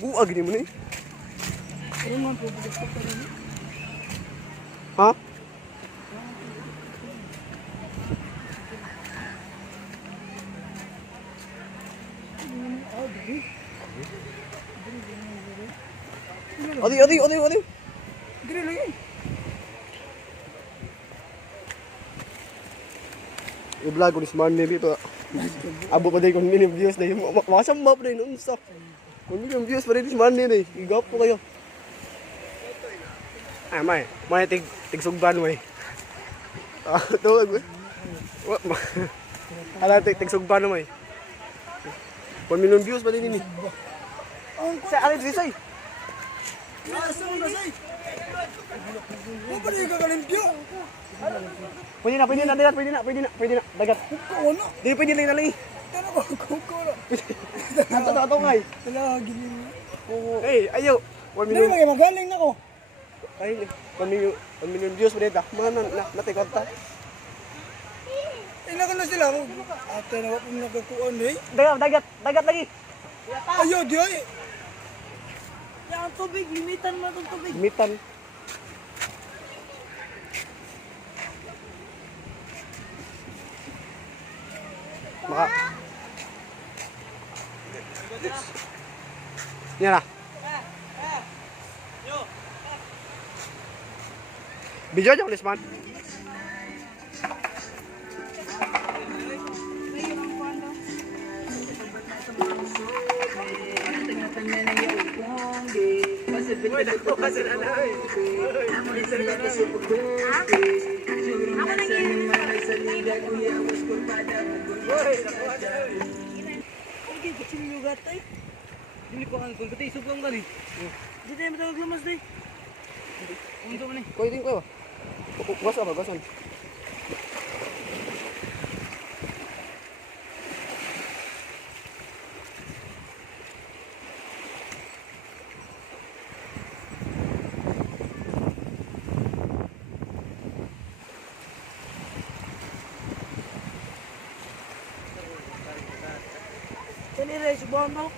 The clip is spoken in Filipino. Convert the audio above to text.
Buag gini mo ni. Ano man po gusto ko rin. Ha? Adi. Dire lagi. I-vlog ko ni Smart Navy pa. Abo pa din kung million views na yun. Makasamba pa rin. Unsa? Kung million views pa rin ni Smart Navy. Igap po kayo. Ah, may. May tigsugban mo eh. Tuwag mo. Hala, tigsugban mo eh. 1 million views pa din ini. Sa alin di say? Mo pa rin kakalimpyo. Pwede na. Dagat. Kuko na. Di pwede lang nalay. Tara ko kuko na. Nato ngay. Lagi ni. Hey, ayo. 1 Dili million. lagi magaling na ko. Ay, 1 million views pa din ta. Mga natikot ta. Ina ko na sila. Ate na wapong nagkakuan eh. Dagat lagi. Ayo di ay. Ang tubig, limitan mo itong tubig. Mitan. Maka. Yan na. Video niya, Lisman. Okay, kecil juga tay. Dili ko ang kulbati sugang kali. Di tayo matawag lumas day. Untuk mana? Kau ini kau. Gas apa gasan? Ini rin, subuhan mo.